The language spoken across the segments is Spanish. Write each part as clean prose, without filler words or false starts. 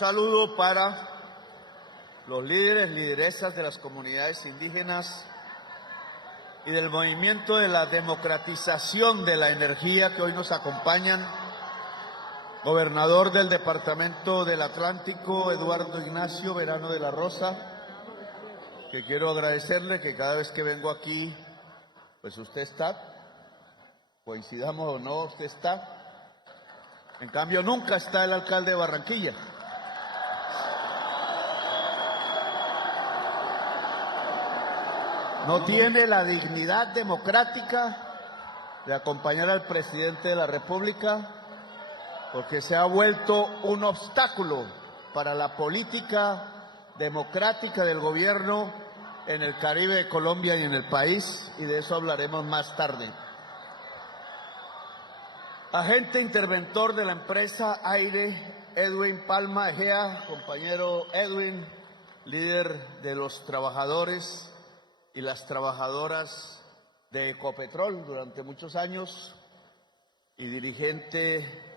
saludo para los líderes, lideresas de las comunidades indígenas y del movimiento de la democratización de la energía que hoy nos acompañan. Gobernador del Departamento del Atlántico, Eduardo Ignacio Verano de la Rosa, que quiero agradecerle que cada vez que vengo aquí, pues usted está, coincidamos o no, usted está. En cambio, nunca está el alcalde de Barranquilla. No tiene la dignidad democrática de acompañar al presidente de la República porque se ha vuelto un obstáculo para la política democrática del gobierno en el Caribe de Colombia y en el país, y de eso hablaremos más tarde. Agente interventor de la empresa Aire, Edwin Palma Egea, compañero Edwin, líder de los trabajadores y las trabajadoras de Ecopetrol durante muchos años y dirigente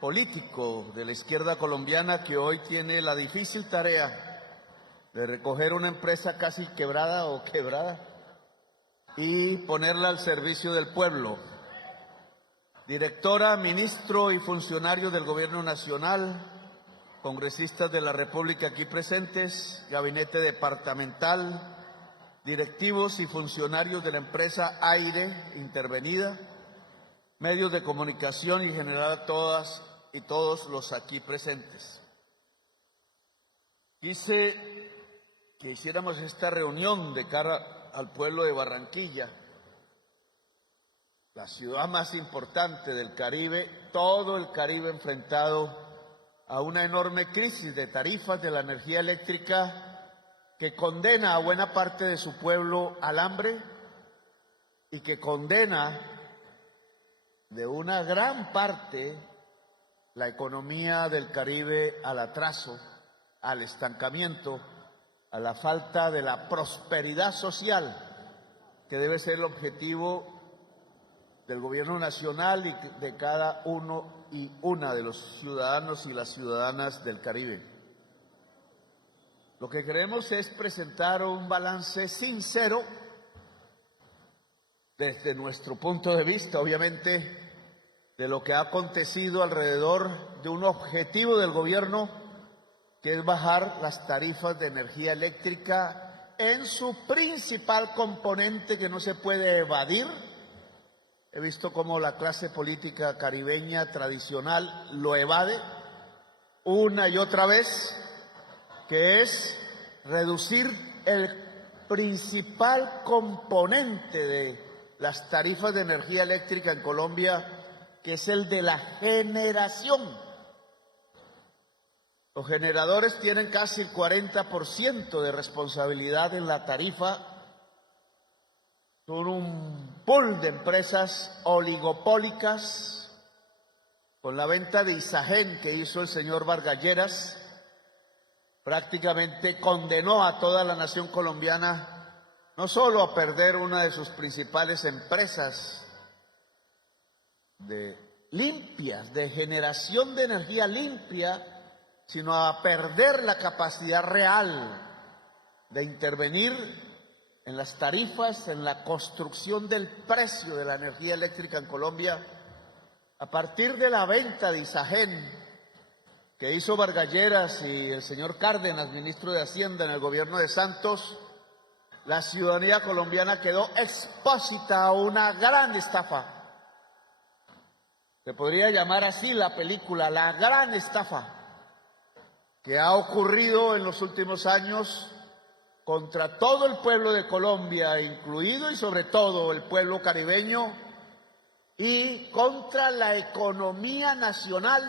político de la izquierda colombiana que hoy tiene la difícil tarea de recoger una empresa casi quebrada y ponerla al servicio del pueblo. Directora, ministro y funcionarios del Gobierno Nacional, congresistas de la República aquí presentes, gabinete departamental, directivos y funcionarios de la empresa Aire intervenida, medios de comunicación y en general a todas y todos los aquí presentes. Quise que hiciéramos esta reunión de cara al pueblo de Barranquilla, la ciudad más importante del Caribe, todo el Caribe enfrentado a una enorme crisis de tarifas de la energía eléctrica que condena a buena parte de su pueblo al hambre y que condena de una gran parte la economía del Caribe al atraso, al estancamiento, a la falta de la prosperidad social, que debe ser el objetivo del Gobierno Nacional y de cada uno y una de los ciudadanos y las ciudadanas del Caribe. Lo que queremos es presentar un balance sincero desde nuestro punto de vista, obviamente, de lo que ha acontecido alrededor de un objetivo del gobierno, que es bajar las tarifas de energía eléctrica en su principal componente que no se puede evadir. He visto cómo la clase política caribeña tradicional lo evade una y otra vez, que es reducir el principal componente de las tarifas de energía eléctrica en Colombia, que es el de la generación. Los generadores tienen casi el 40% de responsabilidad en la tarifa. Son un pool de empresas oligopólicas. Con la venta de Isagen que hizo el señor Vargas Lleras, prácticamente condenó a toda la nación colombiana no solo a perder una de sus principales empresas limpias, de generación de energía limpia, sino a perder la capacidad real de intervenir en las tarifas, en la construcción del precio de la energía eléctrica en Colombia. A partir de la venta de Isagen que hizo Vargas Lleras y el señor Cárdenas, ministro de Hacienda en el gobierno de Santos, la ciudadanía colombiana quedó expuesta a una gran estafa. Se podría llamar así la película, La Gran Estafa, que ha ocurrido en los últimos años contra todo el pueblo de Colombia, incluido y sobre todo el pueblo caribeño, y contra la economía nacional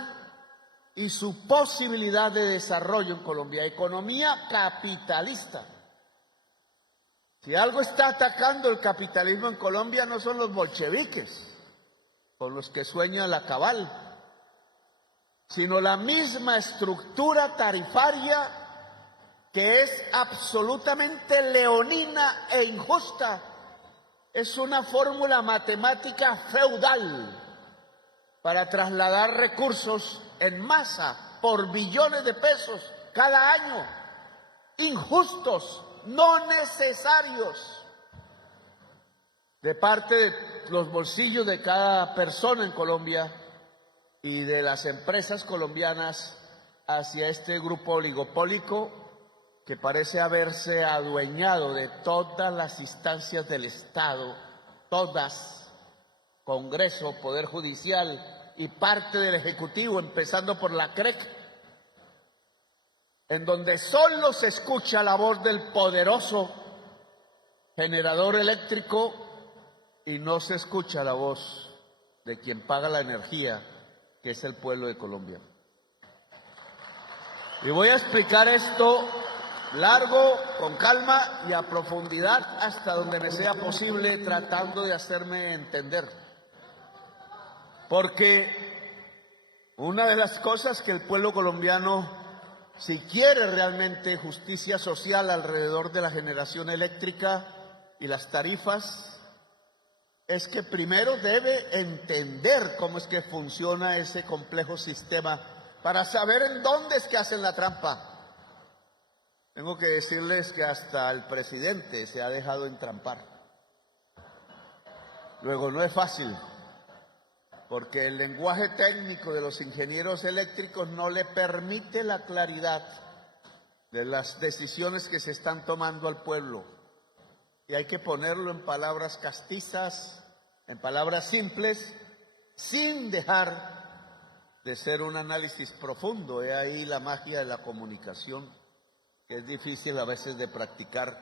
y su posibilidad de desarrollo en Colombia, economía capitalista. Si algo está atacando el capitalismo en Colombia no son los bolcheviques, con los que sueña la Cabal, sino la misma estructura tarifaria que es absolutamente leonina e injusta. Es una fórmula matemática feudal para trasladar recursos en masa por billones de pesos cada año, injustos, no necesarios, de parte de los bolsillos de cada persona en Colombia y de las empresas colombianas hacia este grupo oligopólico que parece haberse adueñado de todas las instancias del Estado, todas, Congreso, Poder Judicial y parte del Ejecutivo, empezando por la CREC, en donde solo se escucha la voz del poderoso generador eléctrico y no se escucha la voz de quien paga la energía, que es el pueblo de Colombia. Y voy a explicar esto largo, con calma y a profundidad hasta donde me sea posible, tratando de hacerme entender. Porque una de las cosas que el pueblo colombiano, si quiere realmente justicia social alrededor de la generación eléctrica y las tarifas, es que primero debe entender cómo es que funciona ese complejo sistema para saber en dónde es que hacen la trampa. Tengo que decirles que hasta el presidente se ha dejado entrampar. Luego, no es fácil, porque el lenguaje técnico de los ingenieros eléctricos no le permite la claridad de las decisiones que se están tomando al pueblo. Y hay que ponerlo en palabras castizas, en palabras simples, sin dejar de ser un análisis profundo. He ahí la magia de la comunicación, que es difícil a veces de practicar.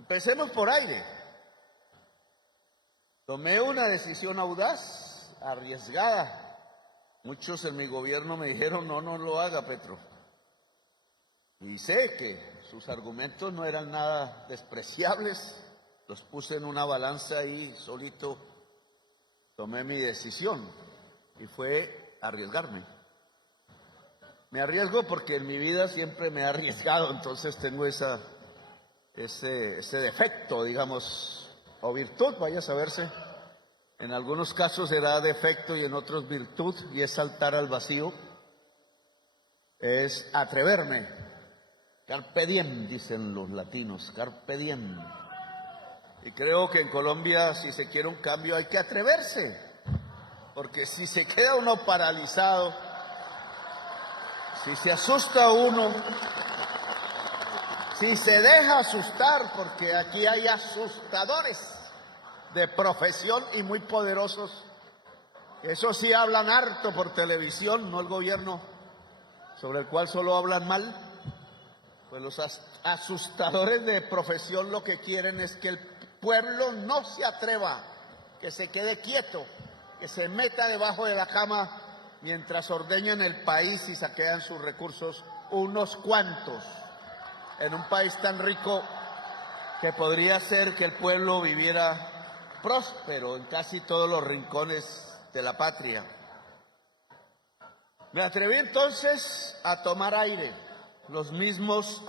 Empecemos por aire. Tomé una decisión audaz, arriesgada. Muchos en mi gobierno me dijeron, no lo haga, Petro. Y sé que sus argumentos no eran nada despreciables. Los puse en una balanza y solito tomé mi decisión. Y fue arriesgarme. Me arriesgo porque en mi vida siempre me he arriesgado, entonces tengo ese defecto, digamos, o virtud, vaya a saberse. En algunos casos será defecto y en otros virtud, y es saltar al vacío, es atreverme. Carpe diem, dicen los latinos, carpe diem. Y creo que en Colombia, si se quiere un cambio, hay que atreverse, porque si se queda uno paralizado, si se asusta uno, si se deja asustar, porque aquí hay asustadores de profesión y muy poderosos, eso sí hablan harto por televisión, no el gobierno, sobre el cual solo hablan mal. Pues los asustadores de profesión lo que quieren es que el pueblo no se atreva, que se quede quieto, que se meta debajo de la cama mientras ordeñan el país y saquean sus recursos unos cuantos, en un país tan rico que podría ser que el pueblo viviera próspero en casi todos los rincones de la patria. Me atreví entonces a tomar aire, los mismos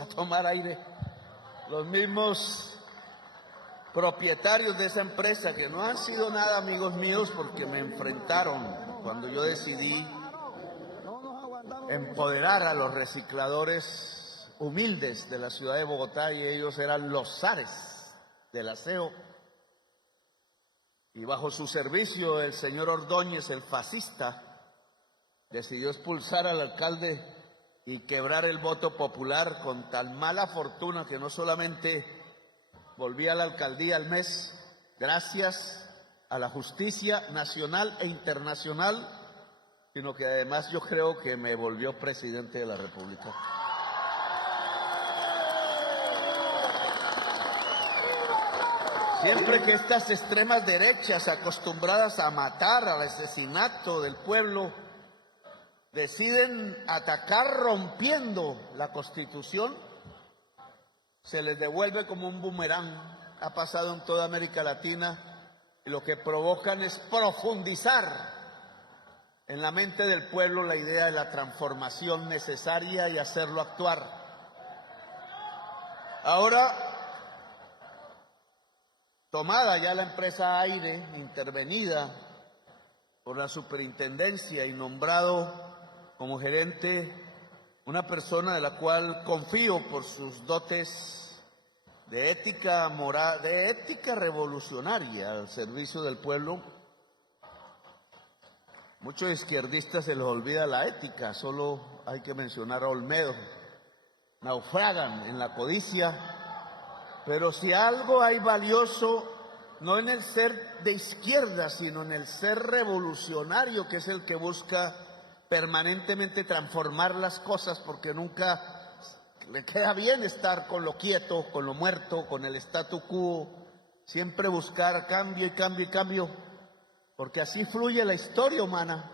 propietarios de esa empresa, que no han sido nada amigos míos porque me enfrentaron cuando yo decidí empoderar a los recicladores humildes de la ciudad de Bogotá, y ellos eran los zares del aseo. Y bajo su servicio el señor Ordóñez, el fascista, decidió expulsar al alcalde y quebrar el voto popular con tan mala fortuna que no solamente volví a la alcaldía al mes, gracias a la justicia nacional e internacional, sino que además yo creo que me volvió presidente de la República. Siempre que estas extremas derechas, acostumbradas a matar, al asesinato del pueblo, deciden atacar rompiendo la Constitución, se les devuelve como un boomerang. Ha pasado en toda América Latina, y lo que provocan es profundizar en la mente del pueblo la idea de la transformación necesaria y hacerlo actuar. Ahora, tomada ya la empresa Aire, intervenida, por la superintendencia y nombrado como gerente una persona de la cual confío por sus dotes de ética moral, de ética revolucionaria al servicio del pueblo. Muchos izquierdistas se les olvida la ética, solo hay que mencionar a Olmedo. Naufragan en la codicia, pero si algo hay valioso, no en el ser de izquierda, sino en el ser revolucionario, que es el que busca permanentemente transformar las cosas, porque nunca le queda bien estar con lo quieto, con lo muerto, con el statu quo, siempre buscar cambio y cambio y cambio, porque así fluye la historia humana.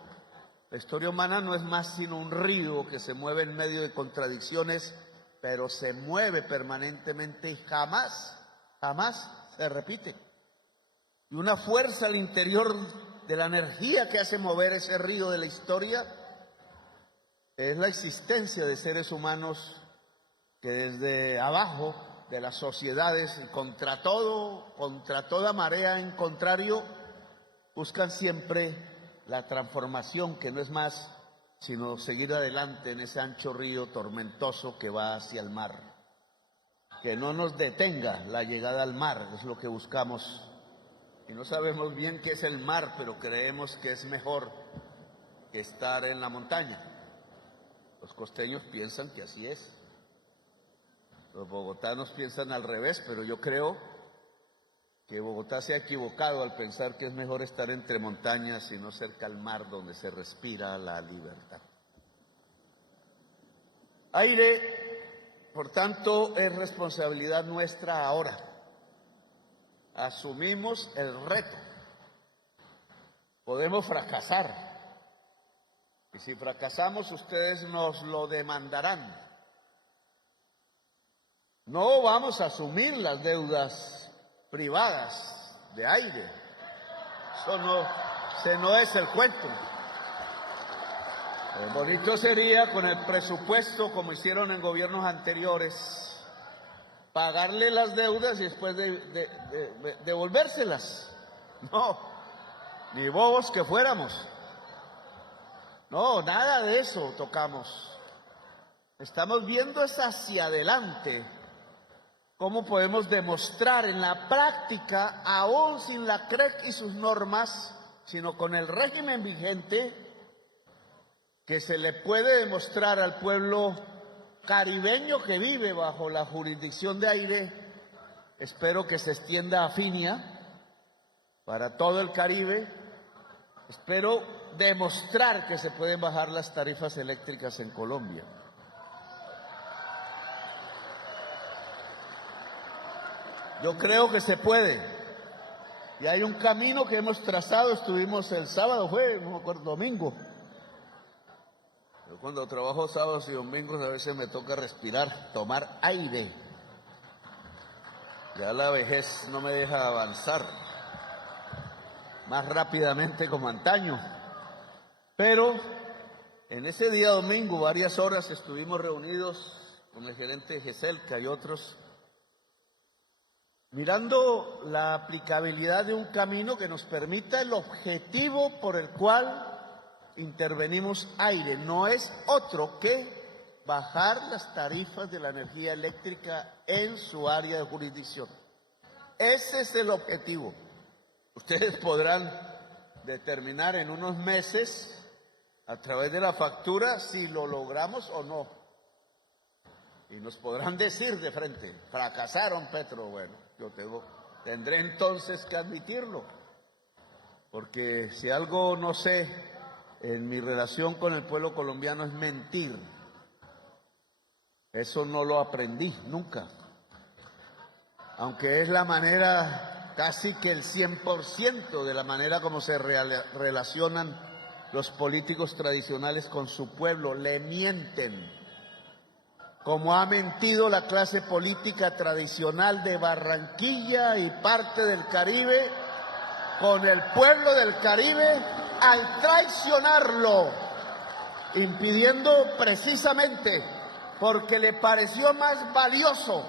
La historia humana no es más sino un río que se mueve en medio de contradicciones, pero se mueve permanentemente y jamás se repite. Y una fuerza al interior de la energía que hace mover ese río de la historia es la existencia de seres humanos que desde abajo de las sociedades y contra toda marea en contrario, buscan siempre la transformación, que no es más sino seguir adelante en ese ancho río tormentoso que va hacia el mar. Que no nos detenga la llegada al mar, es lo que buscamos. Y no sabemos bien qué es el mar, pero creemos que es mejor que estar en la montaña. Los costeños piensan que así es. Los bogotanos piensan al revés, pero yo creo que Bogotá se ha equivocado al pensar que es mejor estar entre montañas y no cerca al mar, donde se respira la libertad. Aire, por tanto, es responsabilidad nuestra ahora. Asumimos el reto. Podemos fracasar. Y si fracasamos, ustedes nos lo demandarán. No vamos a asumir las deudas privadas de Aire. Eso no es el cuento. Bonito sería con el presupuesto, como hicieron en gobiernos anteriores, pagarle las deudas y después devolvérselas. No, ni bobos que fuéramos. No, nada de eso tocamos. Estamos viendo es hacia adelante. ¿Cómo podemos demostrar en la práctica, aún sin la CREC y sus normas, sino con el régimen vigente, que se le puede demostrar al pueblo caribeño que vive bajo la jurisdicción de Aire? Espero que se extienda a Finia, para todo el Caribe. Espero demostrar que se pueden bajar las tarifas eléctricas en Colombia. Yo creo que se puede. Y hay un camino que hemos trazado. Estuvimos el sábado, no me acuerdo, domingo. Yo cuando trabajo sábados y domingos a veces me toca respirar, tomar aire. Ya la vejez no me deja avanzar más rápidamente como antaño. Pero en ese día domingo, varias horas, estuvimos reunidos con el gerente de GESELCA y otros, mirando la aplicabilidad de un camino que nos permita el objetivo por el cual intervenimos Aire. No es otro que bajar las tarifas de la energía eléctrica en su área de jurisdicción. Ese es el objetivo. Ustedes podrán determinar en unos meses, a través de la factura, si lo logramos o no. Y nos podrán decir de frente, fracasaron, Petro. Bueno, yo tendré entonces que admitirlo, porque si algo no sé en mi relación con el pueblo colombiano es mentir. Eso no lo aprendí nunca, aunque es la manera, casi que el 100% de la manera como se relacionan los políticos tradicionales con su pueblo. Le mienten, como ha mentido la clase política tradicional de Barranquilla y parte del Caribe con el pueblo del Caribe al traicionarlo, impidiendo precisamente porque le pareció más valioso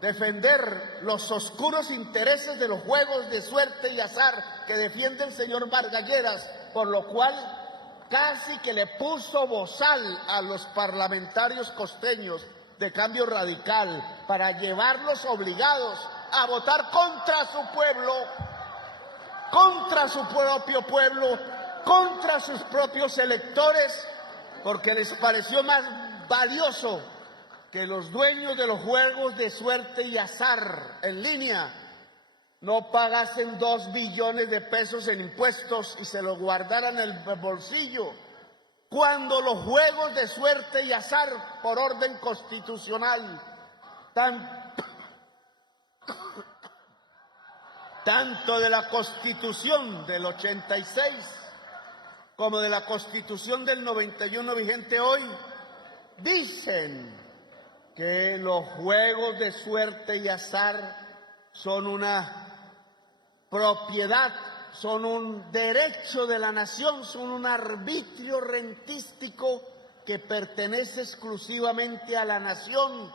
defender los oscuros intereses de los juegos de suerte y azar que defiende el señor Vargas Lleras, por lo cual casi que le puso bozal a los parlamentarios costeños de Cambio Radical para llevarlos obligados a votar contra su pueblo, contra su propio pueblo, contra sus propios electores, porque les pareció más valioso que los dueños de los juegos de suerte y azar en línea no pagasen 2 billones de pesos en impuestos y se los guardaran en el bolsillo, cuando los juegos de suerte y azar, por orden constitucional, tanto de la Constitución del 86 como de la Constitución del 91 vigente hoy, dicen que los juegos de suerte y azar son una propiedad, son un derecho de la nación, son un arbitrio rentístico que pertenece exclusivamente a la nación.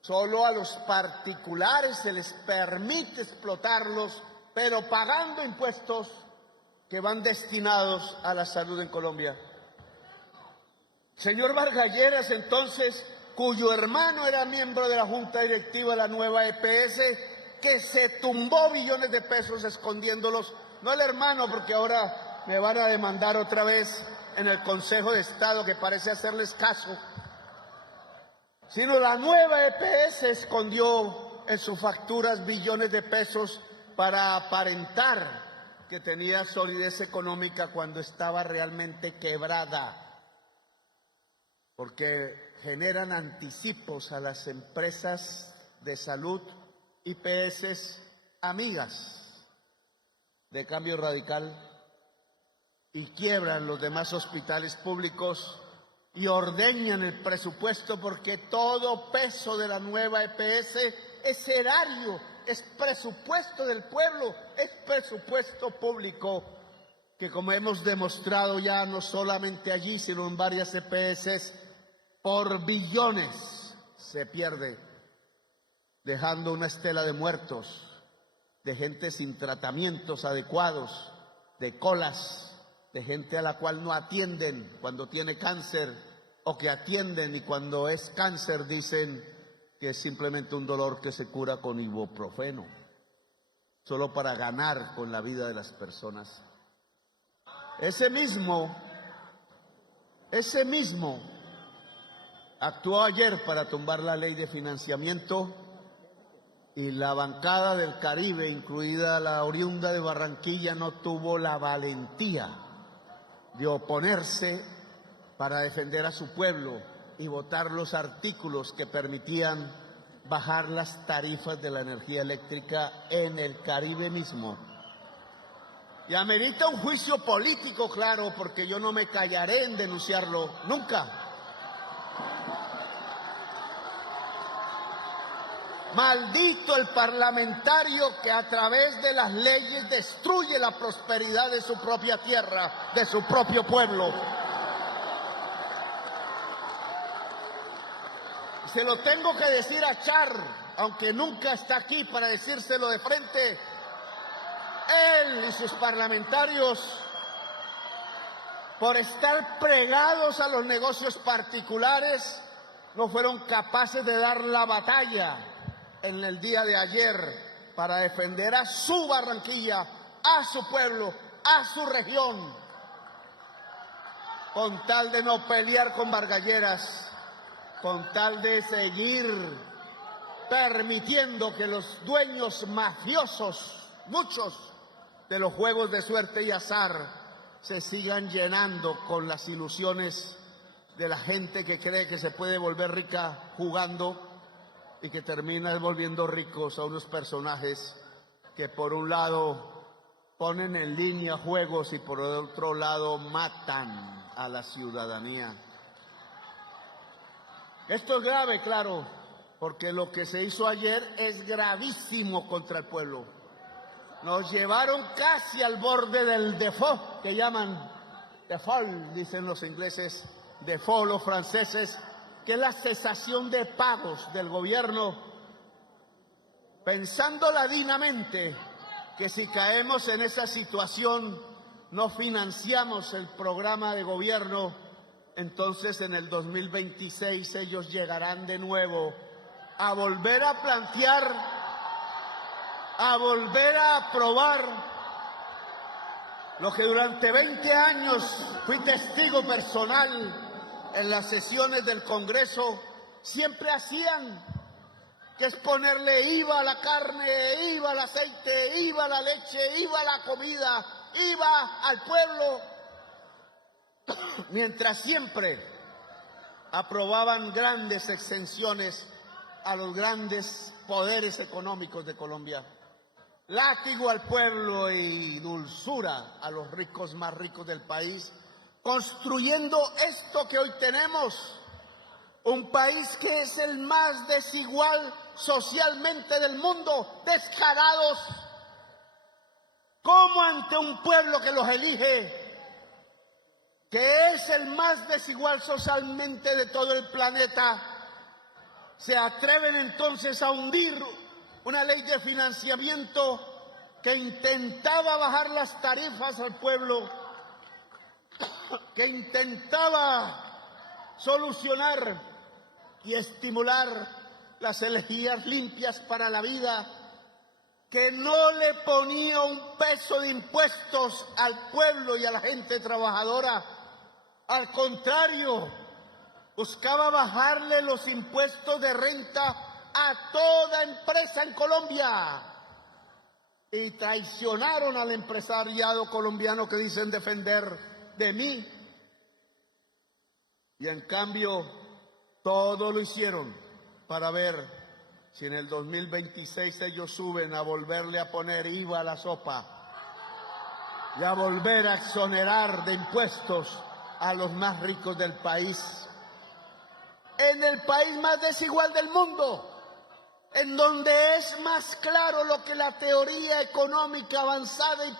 Solo a los particulares se les permite explotarlos, pero pagando impuestos que van destinados a la salud en Colombia. Señor Vargas Lleras, entonces, cuyo hermano era miembro de la Junta Directiva de la nueva EPS, que se tumbó billones de pesos escondiéndolos, no el hermano, porque ahora me van a demandar otra vez en el Consejo de Estado, que parece hacerles caso, sino la nueva EPS escondió en sus facturas billones de pesos para aparentar que tenía solidez económica cuando estaba realmente quebrada, porque generan anticipos a las empresas de salud, IPS amigas de Cambio Radical, y quiebran los demás hospitales públicos y ordeñan el presupuesto, porque todo peso de la nueva EPS es erario, es presupuesto del pueblo, es presupuesto público, que como hemos demostrado ya no solamente allí, sino en varias EPS, por billones se pierde, dejando una estela de muertos, de gente sin tratamientos adecuados, de colas, de gente a la cual no atienden cuando tiene cáncer, o que atienden y cuando es cáncer dicen que es simplemente un dolor que se cura con ibuprofeno, solo para ganar con la vida de las personas. Ese mismo actuó ayer para tumbar la ley de financiamiento, y la bancada del Caribe, incluida la oriunda de Barranquilla, no tuvo la valentía de oponerse para defender a su pueblo y votar los artículos que permitían bajar las tarifas de la energía eléctrica en el Caribe mismo. Y amerita un juicio político, claro, porque yo no me callaré en denunciarlo nunca. Maldito el parlamentario que a través de las leyes destruye la prosperidad de su propia tierra, de su propio pueblo. Se lo tengo que decir a Char, aunque nunca está aquí para decírselo de frente. Él y sus parlamentarios, por estar pregados a los negocios particulares, no fueron capaces de dar la batalla en el día de ayer para defender a su Barranquilla, a su pueblo, a su región, con tal de no pelear con Vargas Lleras, con tal de seguir permitiendo que los dueños mafiosos, muchos de los juegos de suerte y azar, se sigan llenando con las ilusiones de la gente que cree que se puede volver rica jugando, y que termina volviendo ricos a unos personajes que por un lado ponen en línea juegos y por otro lado matan a la ciudadanía. Esto es grave, claro, porque lo que se hizo ayer es gravísimo contra el pueblo. Nos llevaron casi al borde del default, que llaman default, dicen los ingleses, default los franceses, que es la cesación de pagos del gobierno pensando ladinamente que si caemos en esa situación no financiamos el programa de gobierno, entonces en el 2026 ellos llegarán de nuevo a volver a plantear, a volver a aprobar lo que durante 20 años fui testigo personal en las sesiones del Congreso siempre hacían, que es ponerle IVA a la carne, IVA al aceite, IVA a la leche, IVA a la comida, IVA al pueblo, mientras siempre aprobaban grandes exenciones a los grandes poderes económicos de Colombia. Látigo al pueblo y dulzura a los ricos más ricos del país, construyendo esto que hoy tenemos, un país que es el más desigual socialmente del mundo, descarados, como ante un pueblo que los elige, que es el más desigual socialmente de todo el planeta, se atreven entonces a hundir una ley de financiamiento que intentaba bajar las tarifas al pueblo, que intentaba solucionar y estimular las energías limpias para la vida, que no le ponía un peso de impuestos al pueblo y a la gente trabajadora. Al contrario, buscaba bajarle los impuestos de renta a toda empresa en Colombia, y traicionaron al empresariado colombiano que dicen defender de mí, y en cambio todo lo hicieron para ver si en el 2026 ellos suben a volverle a poner IVA a la sopa y a volver a exonerar de impuestos a los más ricos del país, en el país más desigual del mundo, en donde es más claro lo que la teoría económica avanzada y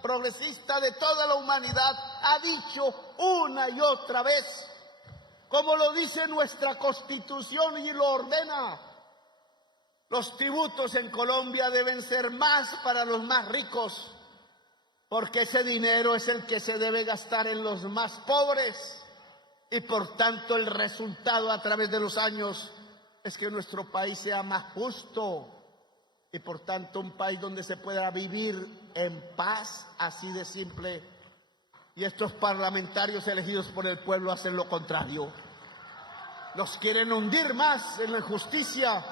progresista de toda la humanidad ha dicho una y otra vez, como lo dice nuestra Constitución y lo ordena. Los tributos en Colombia deben ser más para los más ricos, porque ese dinero es el que se debe gastar en los más pobres, y por tanto el resultado a través de los años es que nuestro país sea más justo y por tanto un país donde se pueda vivir en paz, así de simple. Y estos parlamentarios elegidos por el pueblo hacen lo contrario. Los quieren hundir más en la injusticia.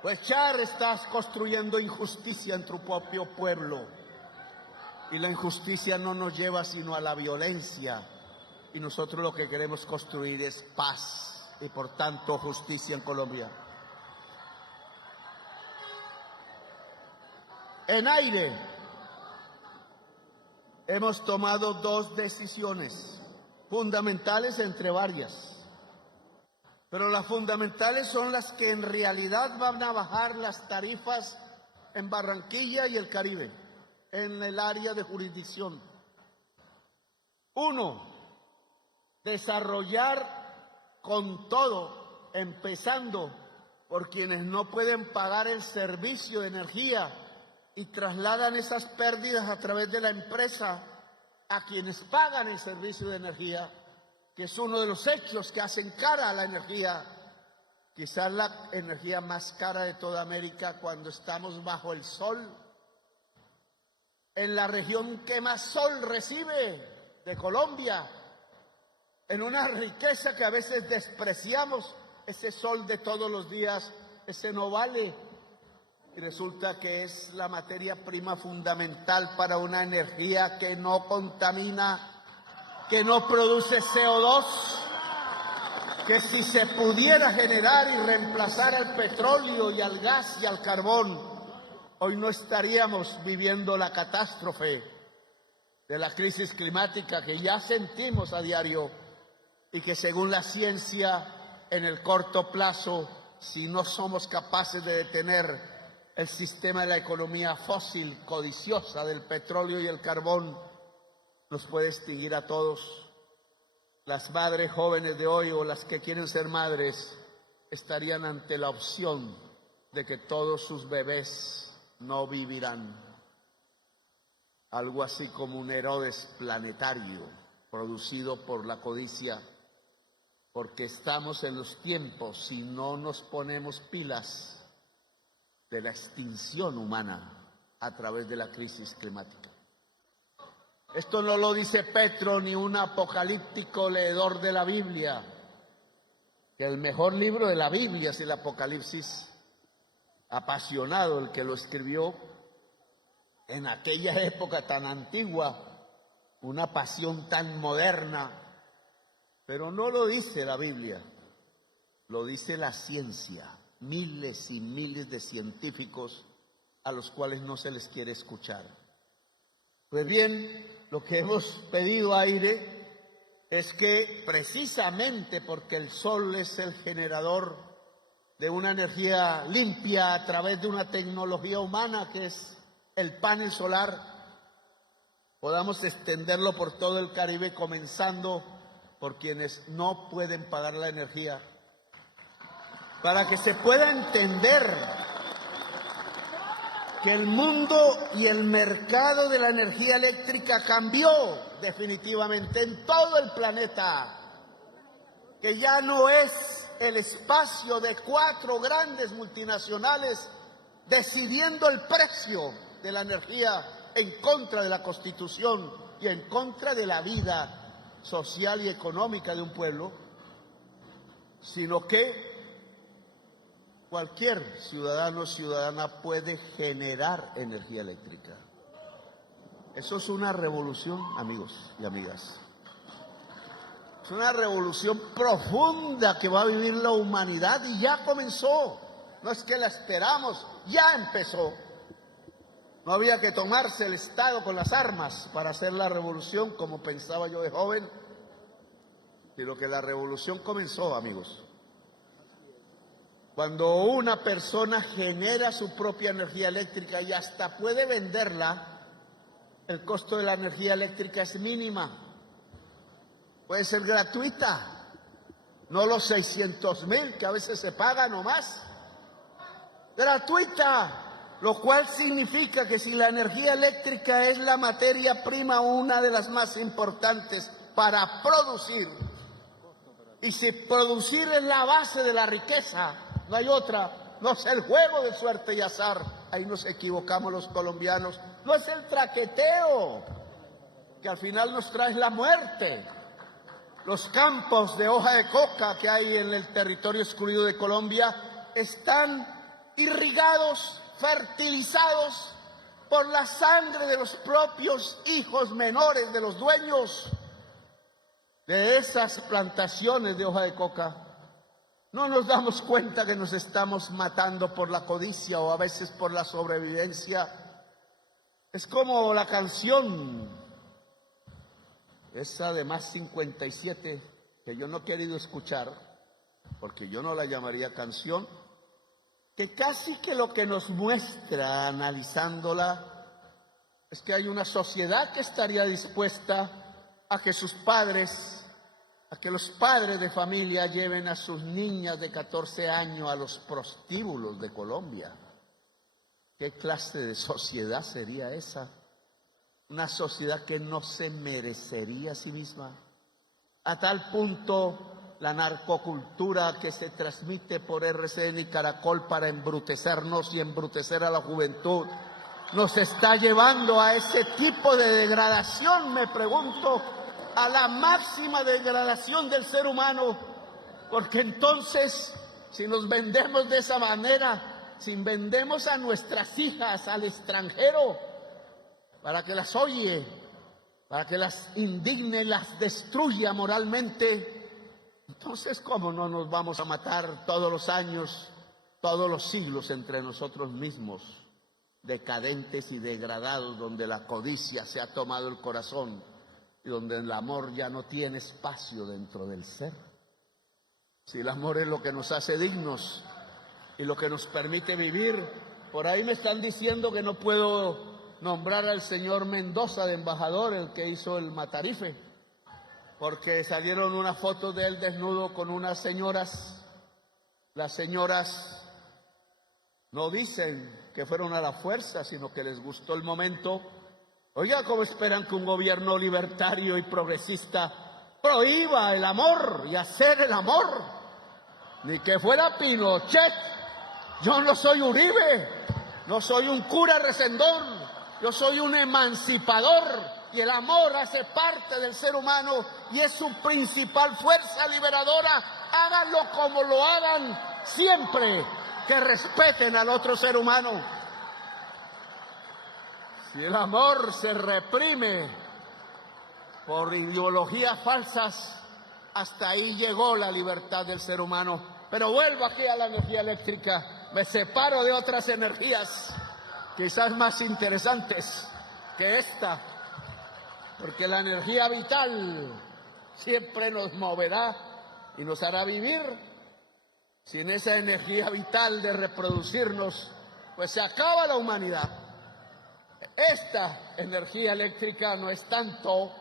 Pues Char, estás construyendo injusticia en tu propio pueblo. Y la injusticia no nos lleva sino a la violencia. Y nosotros lo que queremos construir es paz y por tanto justicia en Colombia. En aire hemos tomado dos decisiones fundamentales entre varias, pero las fundamentales son las que en realidad van a bajar las tarifas en Barranquilla y el Caribe, en el área de jurisdicción. Uno, desarrollar con todo, empezando por quienes no pueden pagar el servicio de energía y trasladan esas pérdidas a través de la empresa a quienes pagan el servicio de energía, que es uno de los hechos que hacen cara a la energía, quizás la energía más cara de toda América cuando estamos bajo el sol, en la región que más sol recibe de Colombia, en una riqueza que a veces despreciamos. Ese sol de todos los días, ese no vale, y resulta que es la materia prima fundamental para una energía que no contamina, que no produce CO2, que si se pudiera generar y reemplazar al petróleo y al gas y al carbón, hoy no estaríamos viviendo la catástrofe de la crisis climática que ya sentimos a diario y que según la ciencia en el corto plazo, si no somos capaces de detener el sistema de la economía fósil, codiciosa del petróleo y el carbón, nos puede extinguir a todos. Las madres jóvenes de hoy o las que quieren ser madres, estarían ante la opción de que todos sus bebés no vivirán. Algo así como un Herodes planetario producido por la codicia, porque estamos en los tiempos, si no nos ponemos pilas, de la extinción humana a través de la crisis climática. Esto no lo dice Petro ni un apocalíptico leedor de la Biblia, que el mejor libro de la Biblia es el Apocalipsis, apasionado el que lo escribió en aquella época tan antigua, una pasión tan moderna, pero no lo dice la Biblia, lo dice la ciencia, miles y miles de científicos a los cuales no se les quiere escuchar. Pues bien, lo que hemos pedido, Aire, es que precisamente porque el sol es el generador de una energía limpia a través de una tecnología humana que es el panel solar, podamos extenderlo por todo el Caribe, comenzando por quienes no pueden pagar la energía, para que se pueda entender que el mundo y el mercado de la energía eléctrica cambió definitivamente en todo el planeta, que ya no es el espacio de 4 grandes multinacionales decidiendo el precio de la energía en contra de la Constitución y en contra de la vida social y económica de un pueblo, sino que cualquier ciudadano o ciudadana puede generar energía eléctrica. Eso es una revolución, amigos y amigas. Es una revolución profunda que va a vivir la humanidad y ya comenzó. No es que la esperamos, ya empezó. No había que tomarse el Estado con las armas para hacer la revolución como pensaba yo de joven, sino que la revolución comenzó, amigos. Cuando una persona genera su propia energía eléctrica y hasta puede venderla, el costo de la energía eléctrica es mínima. Puede ser gratuita, no los 600,000 que a veces se pagan o más. Gratuita, lo cual significa que si la energía eléctrica es la materia prima, una de las más importantes para producir, y si producir es la base de la riqueza, no hay otra, no es el juego de suerte y azar, ahí nos equivocamos los colombianos, no es el traqueteo, que al final nos trae la muerte. Los campos de hoja de coca que hay en el territorio excluido de Colombia están irrigados, fertilizados por la sangre de los propios hijos menores de los dueños de esas plantaciones de hoja de coca. No nos damos cuenta que nos estamos matando por la codicia o a veces por la sobrevivencia. Es como la canción, esa de Más 57, que yo no he querido escuchar, porque yo no la llamaría canción, que casi que lo que nos muestra, analizándola, es que hay una sociedad que estaría dispuesta a que sus padres, a que los padres de familia lleven a sus niñas de 14 años a los prostíbulos de Colombia. ¿Qué clase de sociedad sería esa? Una sociedad que no se merecería a sí misma. A tal punto, la narcocultura que se transmite por RCN y Caracol para embrutecernos y embrutecer a la juventud, nos está llevando a ese tipo de degradación, me pregunto, a la máxima degradación del ser humano, porque entonces, si nos vendemos de esa manera, si vendemos a nuestras hijas al extranjero para que las odie, para que las indigne, las destruya moralmente, entonces ¿cómo no nos vamos a matar todos los años, todos los siglos entre nosotros mismos, decadentes y degradados, donde la codicia se ha tomado el corazón y donde el amor ya no tiene espacio dentro del ser? Si el amor es lo que nos hace dignos y lo que nos permite vivir. Por ahí me están diciendo que no puedo nombrar al señor Mendoza de embajador, el que hizo el Matarife, porque salieron una foto de él desnudo con unas señoras Las señoras no dicen que fueron a la fuerza, sino que les gustó el momento. Oiga, ¿cómo esperan que un gobierno libertario y progresista prohíba el amor y hacer el amor? Ni que fuera Pinochet. Yo no soy Uribe, no soy un cura recendón, yo soy un emancipador, y el amor hace parte del ser humano y es su principal fuerza liberadora. Háganlo como lo hagan, siempre que respeten al otro ser humano. Si el amor se reprime por ideologías falsas, hasta ahí llegó la libertad del ser humano. Pero vuelvo aquí a la energía eléctrica. Me separo de otras energías, quizás más interesantes que esta, porque la energía vital siempre nos moverá y nos hará vivir. Sin esa energía vital de reproducirnos, pues se acaba la humanidad. Esta energía eléctrica no es tanto,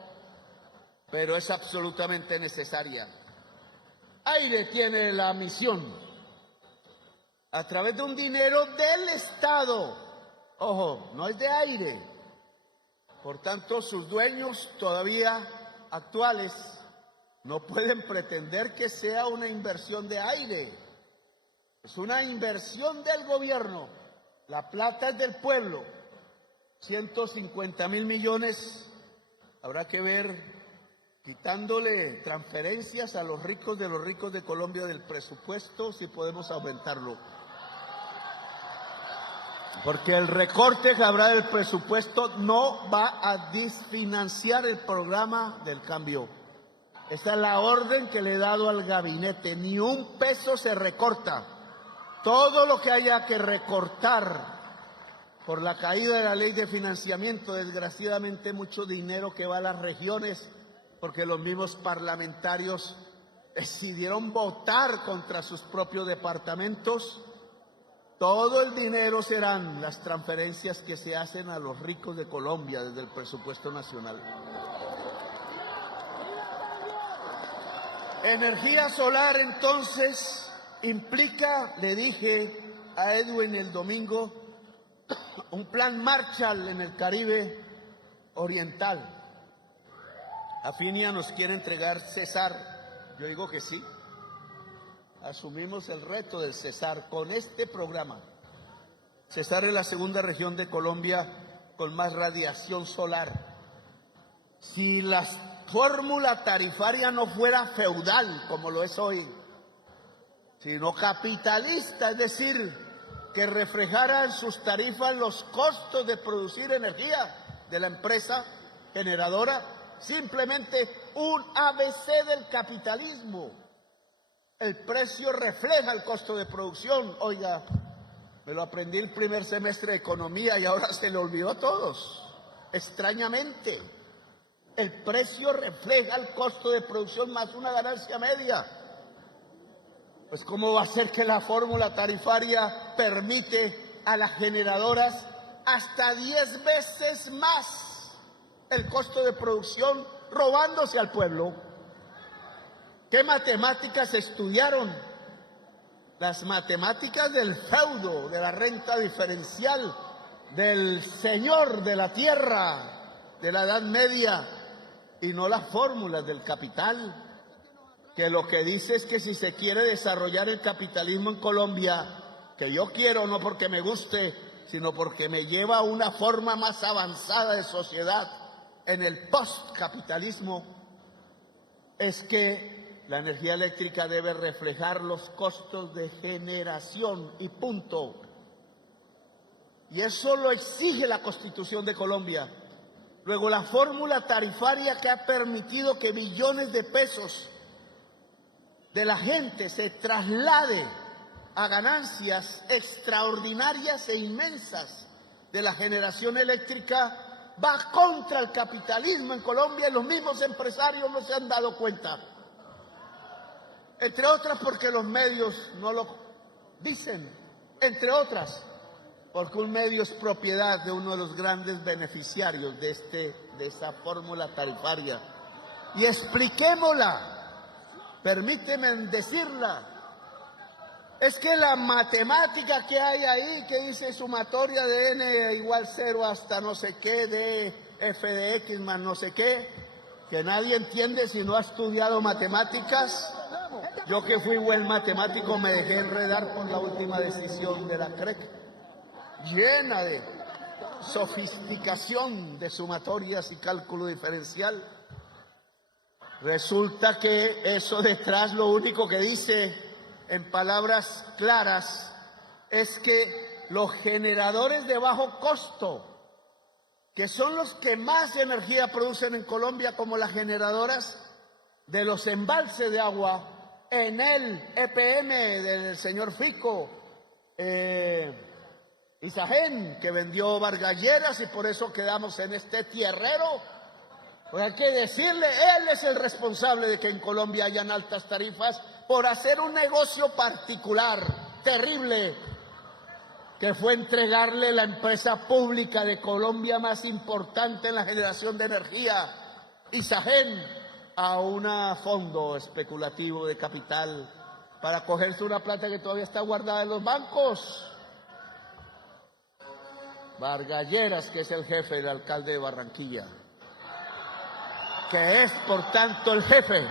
pero es absolutamente necesaria. Aire tiene la misión, a través de un dinero del Estado, ojo, no es de Aire, por tanto sus dueños todavía actuales no pueden pretender que sea una inversión de Aire, es una inversión del gobierno, la plata es del pueblo, 150.000 millones, habrá que ver, quitándole transferencias a los ricos de Colombia del presupuesto, si podemos aumentarlo. Porque el recorte que habrá del presupuesto no va a desfinanciar el programa del cambio. Esta es la orden que le he dado al gabinete, ni un peso se recorta. Todo lo que haya que recortar por la caída de la ley de financiamiento, desgraciadamente mucho dinero que va a las regiones, porque los mismos parlamentarios decidieron votar contra sus propios departamentos. Todo el dinero serán las transferencias que se hacen a los ricos de Colombia desde el presupuesto nacional. Energía solar, entonces, implica, le dije a Edwin el domingo, un plan Marshall en el Caribe Oriental. Afinia nos quiere entregar Cesar. Yo digo que sí. Asumimos el reto del Cesar con este programa. Cesar es la segunda región de Colombia con más radiación solar. Si la fórmula tarifaria no fuera feudal, como lo es hoy, sino capitalista, es decir, que reflejara en sus tarifas los costos de producir energía de la empresa generadora, simplemente un ABC del capitalismo. El precio refleja el costo de producción. Oiga, me lo aprendí el primer semestre de economía y ahora se le olvidó a todos. Extrañamente, el precio refleja el costo de producción más una ganancia media. Pues ¿cómo va a ser que la fórmula tarifaria permite a las generadoras hasta 10 veces más el costo de producción, robándose al pueblo? ¿Qué matemáticas estudiaron? Las matemáticas del feudo, de la renta diferencial, del señor de la tierra, de la Edad Media, y no las fórmulas del capital, que lo que dice es que si se quiere desarrollar el capitalismo en Colombia, que yo quiero no porque me guste, sino porque me lleva a una forma más avanzada de sociedad en el postcapitalismo, es que la energía eléctrica debe reflejar los costos de generación y punto. Y eso lo exige la Constitución de Colombia. Luego, la fórmula tarifaria que ha permitido que billones de pesos de la gente se traslade a ganancias extraordinarias e inmensas de la generación eléctrica va contra el capitalismo en Colombia y los mismos empresarios no se han dado cuenta. Entre otras porque los medios no lo dicen, entre otras porque un medio es propiedad de uno de los grandes beneficiarios de esta fórmula tarifaria. Y expliquémosla, permíteme decirla, Es que la matemática que hay ahí, que dice sumatoria de n igual 0 hasta no sé qué, de f de x más no sé qué, que nadie entiende si no ha estudiado matemáticas. Yo que fui buen matemático me dejé enredar por la última decisión de la CREC, llena de sofisticación de sumatorias y cálculo diferencial. Resulta que eso detrás lo único que dice, en palabras claras, es que los generadores de bajo costo, que son los que más energía producen en Colombia, como las generadoras de los embalses de agua, en el EPM del señor Fico, Isagen, que vendió Vargas Lleras y por eso quedamos en este tierrero. Pues hay que decirle, él es el responsable de que en Colombia hayan altas tarifas por hacer un negocio particular, terrible, que fue entregarle la empresa pública de Colombia más importante en la generación de energía, Isagen, a un fondo especulativo de capital para cogerse una plata que todavía está guardada en los bancos. Vargas Lleras, que es el jefe del alcalde de Barranquilla, que es, por tanto, el jefe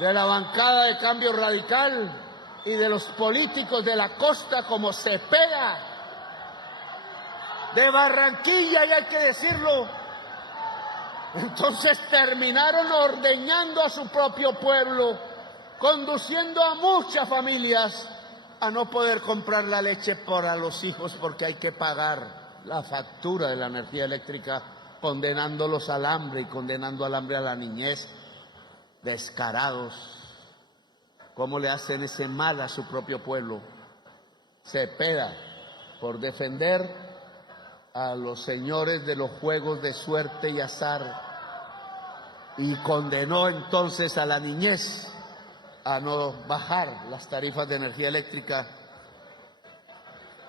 de la bancada de Cambio Radical y de los políticos de la costa como Cepeda, de Barranquilla, y hay que decirlo. Entonces terminaron ordeñando a su propio pueblo, conduciendo a muchas familias a no poder comprar la leche para los hijos porque hay que pagar la factura de la energía eléctrica, condenándolos al hambre y condenando al hambre a la niñez. Descarados. ¿Cómo le hacen ese mal a su propio pueblo? Cepeda, por defender a los señores de los juegos de suerte y azar, y condenó entonces a la niñez a no bajar las tarifas de energía eléctrica.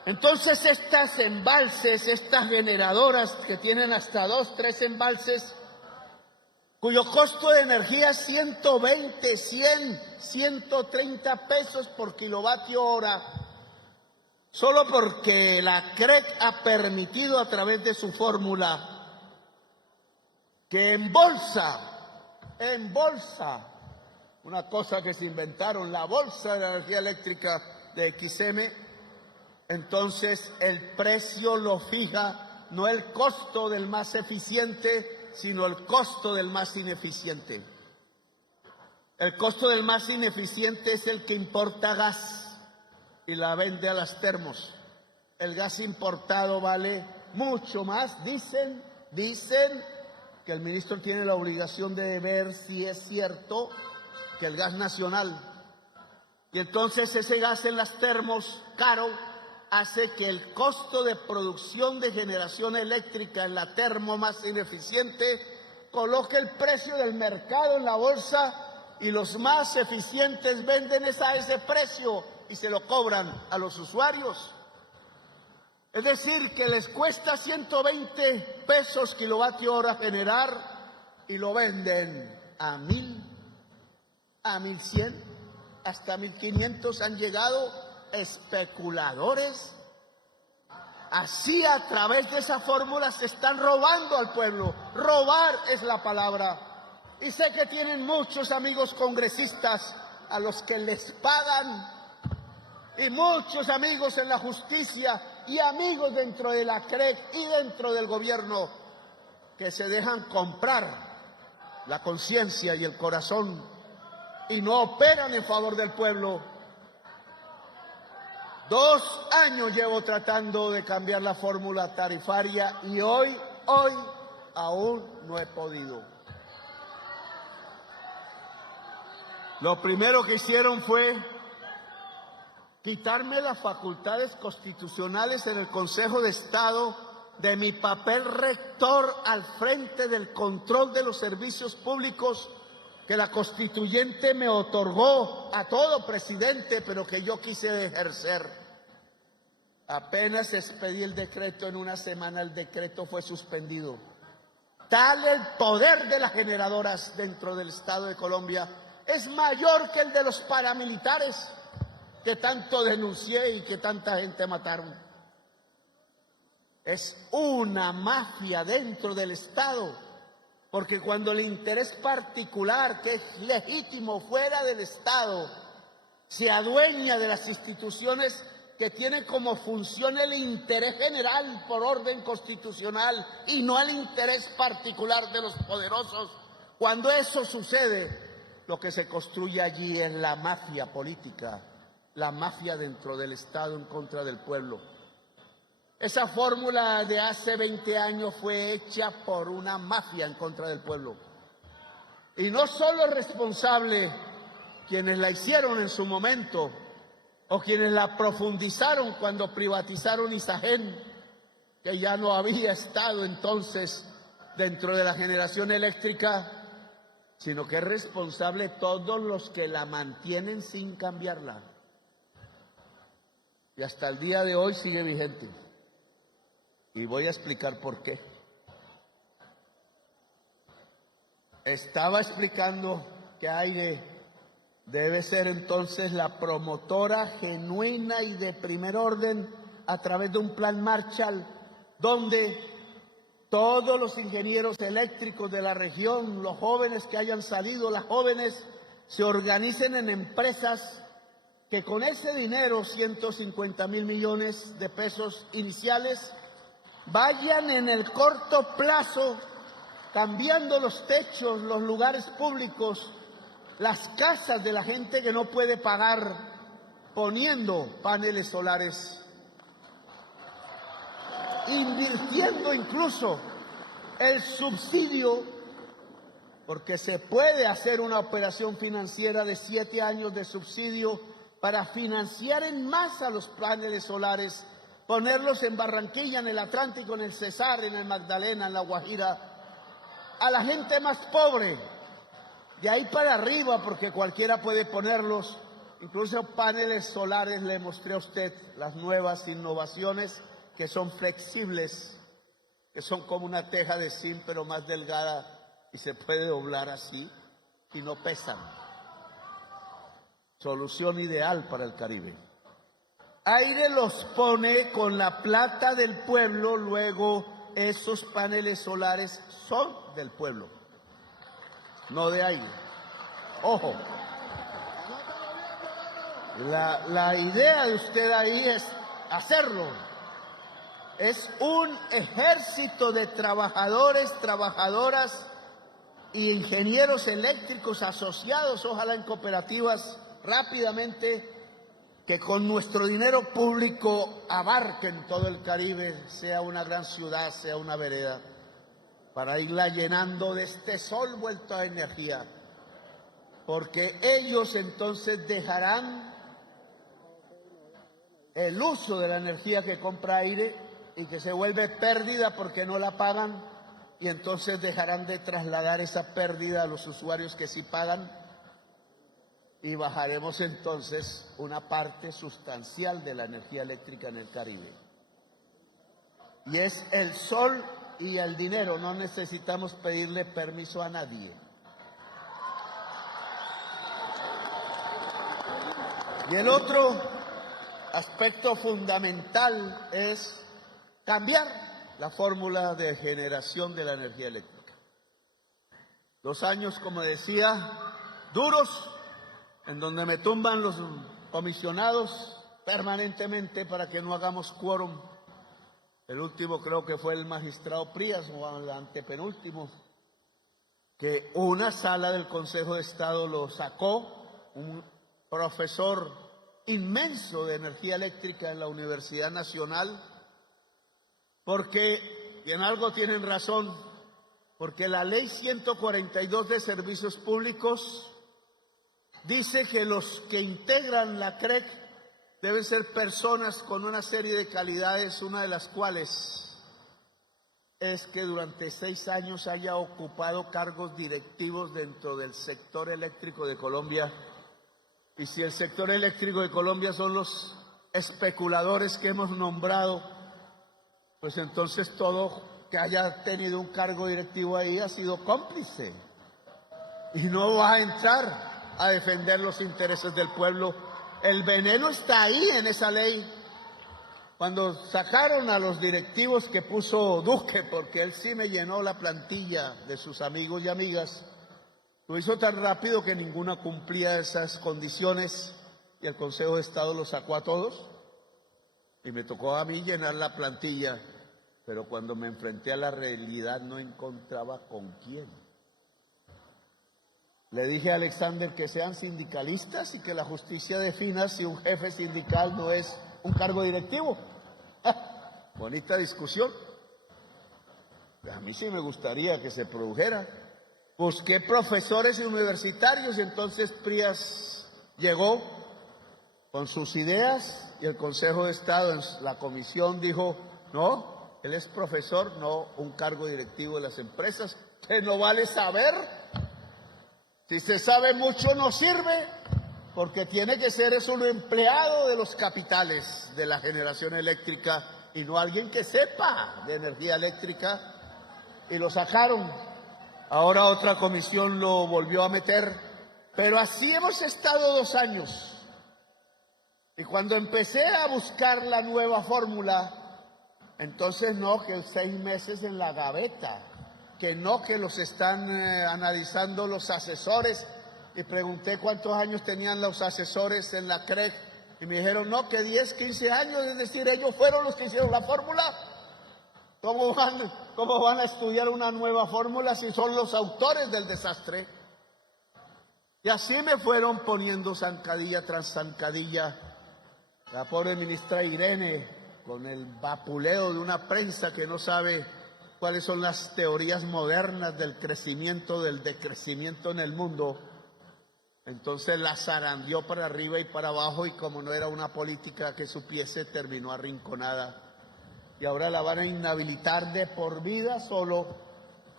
Entonces estas embalses, estas generadoras que tienen hasta 2, 3 embalses, cuyo costo de energía es 120, 100, 130 pesos por kilovatio hora, solo porque la CREC ha permitido a través de su fórmula que en bolsa, una cosa que se inventaron, la bolsa de la energía eléctrica de XM, entonces el precio lo fija no el costo del más eficiente, sino el costo del más ineficiente. El costo del más ineficiente es el que importa gas y la vende a las termos. El gas importado vale mucho más. Dicen que el ministro tiene la obligación de ver si es cierto que el gas nacional. Y entonces ese gas en las termos, caro, hace que el costo de producción de generación eléctrica en la termo más ineficiente coloque el precio del mercado en la bolsa y los más eficientes venden a ese precio y se lo cobran a los usuarios. Es decir, que les cuesta 120 pesos kilovatio hora generar y lo venden a 1.000, a 1.100, hasta 1.500 han llegado especuladores. Así, a través de esa fórmula se están robando al pueblo. Robar es la palabra. Y sé que tienen muchos amigos congresistas a los que les pagan, y muchos amigos en la justicia y amigos dentro de la CREC y dentro del gobierno que se dejan comprar la conciencia y el corazón y no operan en favor del pueblo. 2 años llevo tratando de cambiar la fórmula tarifaria y hoy aún no he podido. Lo primero que hicieron fue quitarme las facultades constitucionales en el Consejo de Estado de mi papel rector al frente del control de los servicios públicos que la Constituyente me otorgó a todo presidente, pero que yo quise ejercer. Apenas expedí el decreto, en una semana el decreto fue suspendido. Tal el poder de las generadoras dentro del Estado de Colombia es mayor que el de los paramilitares. que tanto denuncié y que tanta gente mataron. Es una mafia dentro del Estado, porque cuando el interés particular, que es legítimo fuera del Estado, se adueña de las instituciones que tienen como función el interés general por orden constitucional y no el interés particular de los poderosos, cuando eso sucede, lo que se construye allí es la mafia política, la mafia dentro del Estado en contra del pueblo. Esa fórmula de hace 20 años fue hecha por una mafia en contra del pueblo. Y no solo es responsable quienes la hicieron en su momento o quienes la profundizaron cuando privatizaron Isagen, que ya no había estado entonces dentro de la generación eléctrica, sino que es responsable todos los que la mantienen sin cambiarla. Y hasta el día de hoy sigue vigente. Y voy a explicar por qué. Estaba explicando que AIRE debe ser entonces la promotora genuina y de primer orden a través de un plan Marshall, donde todos los ingenieros eléctricos de la región, los jóvenes que hayan salido, las jóvenes, se organicen en empresas que con ese dinero, 150.000 millones de pesos iniciales, vayan en el corto plazo cambiando los techos, los lugares públicos, las casas de la gente que no puede pagar, poniendo paneles solares, invirtiendo incluso el subsidio, porque se puede hacer una operación financiera de 7 años de subsidio para financiar en masa los paneles solares, ponerlos en Barranquilla, en el Atlántico, en el Cesar, en el Magdalena, en la Guajira, a la gente más pobre, de ahí para arriba, porque cualquiera puede ponerlos, incluso paneles solares. Le mostré a usted las nuevas innovaciones que son flexibles, que son como una teja de zinc pero más delgada y se puede doblar así y no pesan. Solución ideal para el Caribe. AIRE los pone con la plata del pueblo, luego esos paneles solares son del pueblo, no de AIRE. Ojo, la idea de usted ahí es hacerlo. Es un ejército de trabajadores, trabajadoras y ingenieros eléctricos asociados, ojalá en cooperativas, rápidamente, que con nuestro dinero público abarquen todo el Caribe, sea una gran ciudad, sea una vereda, para irla llenando de este sol vuelto a energía, porque ellos entonces dejarán el uso de la energía que compra AIRE y que se vuelve pérdida porque no la pagan, y entonces dejarán de trasladar esa pérdida a los usuarios que sí pagan, y bajaremos entonces una parte sustancial de la energía eléctrica en el Caribe. Y es el sol y el dinero, no necesitamos pedirle permiso a nadie. Y el otro aspecto fundamental es cambiar la fórmula de generación de la energía eléctrica. 2 años, como decía, duros, en donde me tumban los comisionados permanentemente para que no hagamos quórum. El último creo que fue el magistrado Prías, o el antepenúltimo, que una sala del Consejo de Estado lo sacó, un profesor inmenso de energía eléctrica en la Universidad Nacional, porque, y en algo tienen razón, porque la ley 142 de servicios públicos dice que los que integran la CREC deben ser personas con una serie de calidades, una de las cuales es que durante 6 años haya ocupado cargos directivos dentro del sector eléctrico de Colombia. Y si el sector eléctrico de Colombia son los especuladores que hemos nombrado, pues entonces todo que haya tenido un cargo directivo ahí ha sido cómplice y no va a entrar a defender los intereses del pueblo El veneno está ahí en esa ley. Cuando sacaron a los directivos que puso Duque, porque él sí me llenó la plantilla de sus amigos y amigas, lo hizo tan rápido que ninguna cumplía esas condiciones y el Consejo de Estado los sacó a todos y me tocó a mí llenar la plantilla, pero cuando me enfrenté a la realidad no encontraba con quién. Le dije a Alexander que sean sindicalistas y que la justicia defina si un jefe sindical no es un cargo directivo. Bonita discusión. A mí sí me gustaría que se produjera. Busqué profesores universitarios y entonces Prías llegó con sus ideas y el Consejo de Estado en la comisión dijo, no, él es profesor, no un cargo directivo de las empresas, que no vale saber. Si se sabe mucho no sirve, porque tiene que ser un empleado de los capitales de la generación eléctrica y no alguien que sepa de energía eléctrica, y lo sacaron. Ahora otra comisión lo volvió a meter, pero así hemos estado 2 años. Y cuando empecé a buscar la nueva fórmula, entonces no, que 6 meses en la gaveta, que no, que los están analizando los asesores, y pregunté cuántos años tenían los asesores en la CREG, y me dijeron, no, que 10, 15 años, es decir, ellos fueron los que hicieron la fórmula. ¿Cómo van a estudiar una nueva fórmula si son los autores del desastre? Y así me fueron poniendo zancadilla tras zancadilla. La pobre ministra Irene, con el vapuleo de una prensa que no sabe cuáles son las teorías modernas del crecimiento, del decrecimiento en el mundo, entonces la zarandeó para arriba y para abajo, y como no era una política que supiese, terminó arrinconada. Y ahora la van a inhabilitar de por vida solo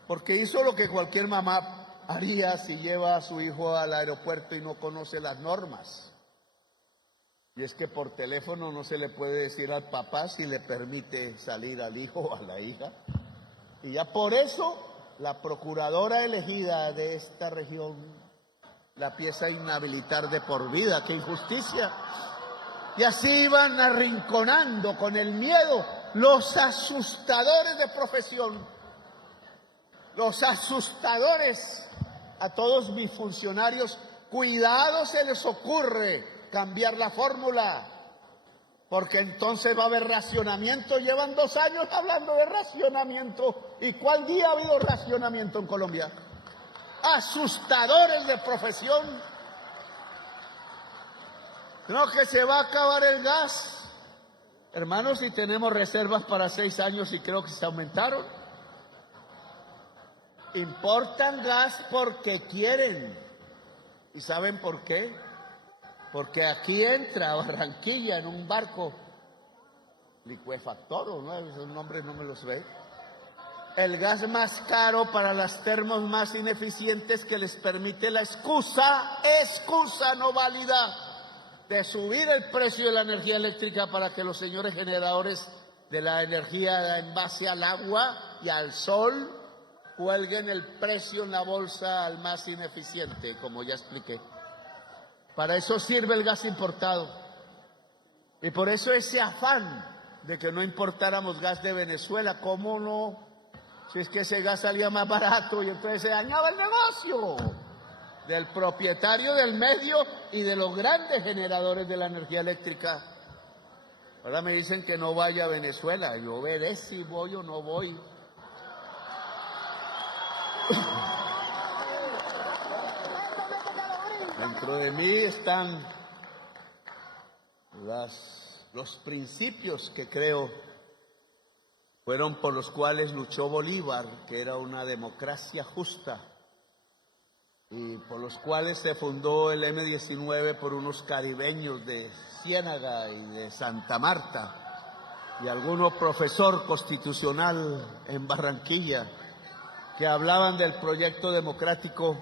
porque hizo lo que cualquier mamá haría si lleva a su hijo al aeropuerto y no conoce las normas. Y es que por teléfono no se le puede decir al papá si le permite salir al hijo o a la hija. Y ya por eso la procuradora elegida de esta región la piensa inhabilitar de por vida. ¡Qué injusticia! Y así iban arrinconando con el miedo los asustadores de profesión, los asustadores a todos mis funcionarios. Cuidado, se les ocurre cambiar la fórmula, porque entonces va a haber racionamiento. Llevan 2 años hablando de racionamiento. ¿Y cuál día ha habido racionamiento en Colombia? Asustadores de profesión. No, que se va a acabar el gas. Hermanos, si tenemos reservas para 6 años y creo que se aumentaron. Importan gas porque quieren. ¿Y saben por qué? Porque aquí entra a Barranquilla en un barco licuefactor, ¿no? Esos nombres no me los ve. El gas más caro para las termos más ineficientes, que les permite la excusa no válida de subir el precio de la energía eléctrica para que los señores generadores de la energía en base al agua y al sol cuelguen el precio en la bolsa al más ineficiente, como ya expliqué. Para eso sirve el gas importado. Y por eso ese afán de que no importáramos gas de Venezuela. ¿Cómo no? Si es que ese gas salía más barato y entonces se dañaba el negocio del propietario del medio y de los grandes generadores de la energía eléctrica. Ahora me dicen que no vaya a Venezuela. Yo veré si voy o no voy. Dentro de mí están los principios que creo fueron por los cuales luchó Bolívar, que era una democracia justa, y por los cuales se fundó el M-19 por unos caribeños de Ciénaga y de Santa Marta, y algunos profesor constitucional en Barranquilla, que hablaban del proyecto democrático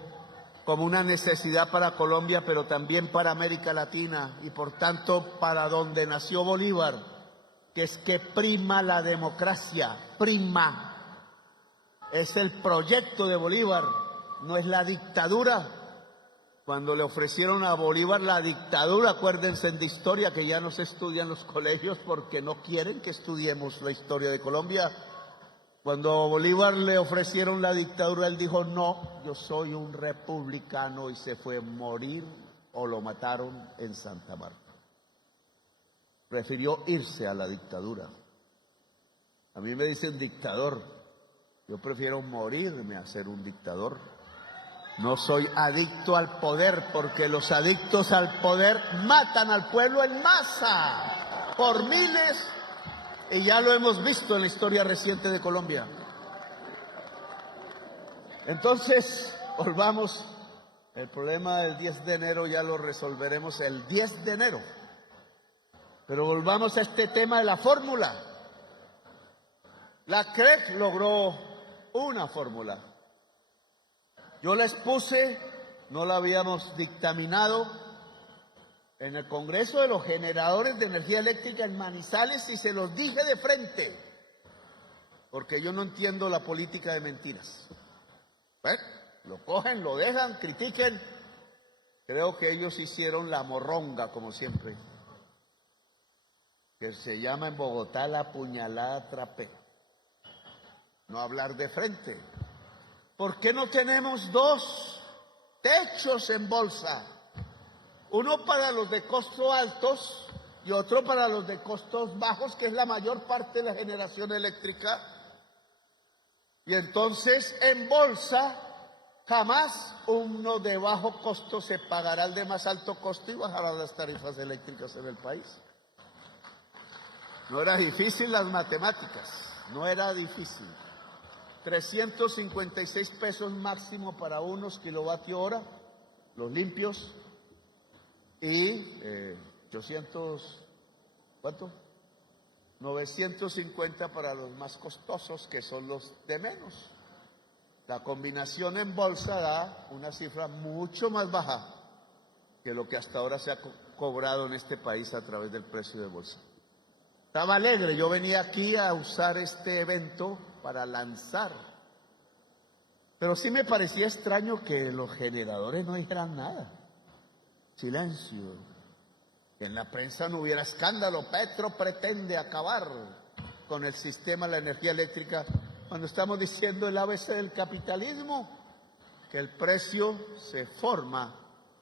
como una necesidad para Colombia, pero también para América Latina, y por tanto para donde nació Bolívar, que es que prima la democracia, prima. Es el proyecto de Bolívar, no es la dictadura. cuando le ofrecieron a Bolívar la dictadura, acuérdense de historia que ya no se estudia en los colegios porque no quieren que estudiemos la historia de Colombia. Cuando a Bolívar le ofrecieron la dictadura, él dijo, no, yo soy un republicano, y se fue a morir o lo mataron en Santa Marta. Prefirió irse a la dictadura. A mí me dicen dictador, yo prefiero morirme a ser un dictador. No soy adicto al poder, porque los adictos al poder matan al pueblo en masa, por miles, y ya lo hemos visto en la historia reciente de Colombia. Entonces, volvamos, el problema del 10 de enero ya lo resolveremos el 10 de enero. Pero volvamos a este tema de la fórmula. La CREC logró una fórmula. Yo la expuse, no la habíamos dictaminado en el Congreso de los Generadores de Energía Eléctrica en Manizales, y se los dije de frente, porque yo no entiendo la política de mentiras. Lo cogen, lo dejan, critiquen. Creo que ellos hicieron la morronga, como siempre, que se llama en Bogotá la puñalada trapera. No hablar de frente. ¿Por qué no tenemos dos techos en bolsa? Uno para los de costos altos y otro para los de costos bajos, que es la mayor parte de la generación eléctrica. Y entonces en bolsa jamás uno de bajo costo se pagará el de más alto costo y bajará las tarifas eléctricas en el país. No era difícil las matemáticas, no era difícil. 356 pesos máximo para unos kilovatio hora, los limpios, y 800, ¿cuánto? 950 para los más costosos, que son los de menos. La combinación en bolsa da una cifra mucho más baja que lo que hasta ahora se ha cobrado en este país a través del precio de bolsa. Estaba alegre, yo venía aquí a usar este evento para lanzar, pero sí me parecía extraño que los generadores no dijeran nada. Silencio, que en la prensa no hubiera escándalo. Petro pretende acabar con el sistema de la energía eléctrica, cuando estamos diciendo el ABC del capitalismo, que el precio se forma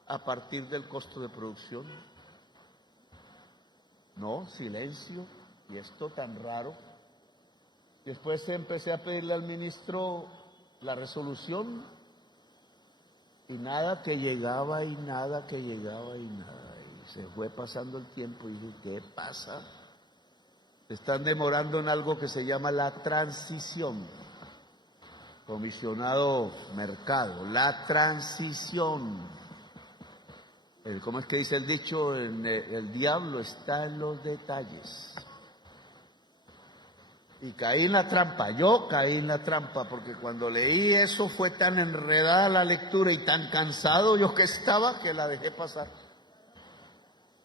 a partir del costo de producción. No, silencio, y esto tan raro. Después empecé a pedirle al ministro la resolución, y nada que llegaba, y nada que llegaba, y nada. Y se fue pasando el tiempo, y dije, ¿qué pasa? Se están demorando en algo que se llama la transición. Comisionado Mercado, la transición. ¿Cómo es que dice el dicho? El diablo está en los detalles. Y caí en la trampa, yo caí en la trampa, porque cuando leí eso fue tan enredada la lectura y tan cansado yo que estaba, que la dejé pasar.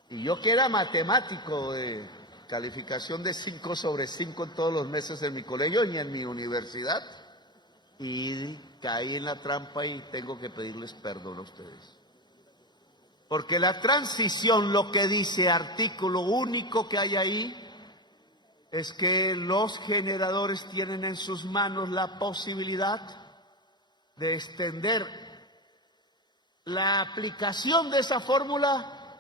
Y yo, que era matemático de calificación de 5 sobre 5 en todos los meses en mi colegio y en mi universidad, y caí en la trampa, y tengo que pedirles perdón a ustedes. Porque la transición, lo que dice, artículo único que hay ahí, es que los generadores tienen en sus manos la posibilidad de extender la aplicación de esa fórmula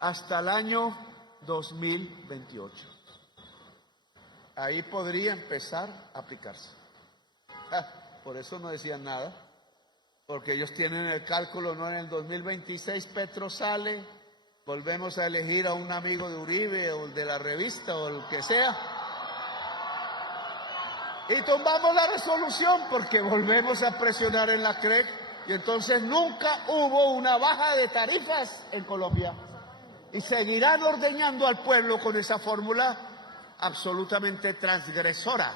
hasta el año 2028. Ahí podría empezar a aplicarse. Por eso no decían nada, porque ellos tienen el cálculo, no en el 2026 Petro sale, volvemos a elegir a un amigo de Uribe o de la revista o el que sea, y tumbamos la resolución porque volvemos a presionar en la CREC, y entonces nunca hubo una baja de tarifas en Colombia, y seguirán ordeñando al pueblo con esa fórmula absolutamente transgresora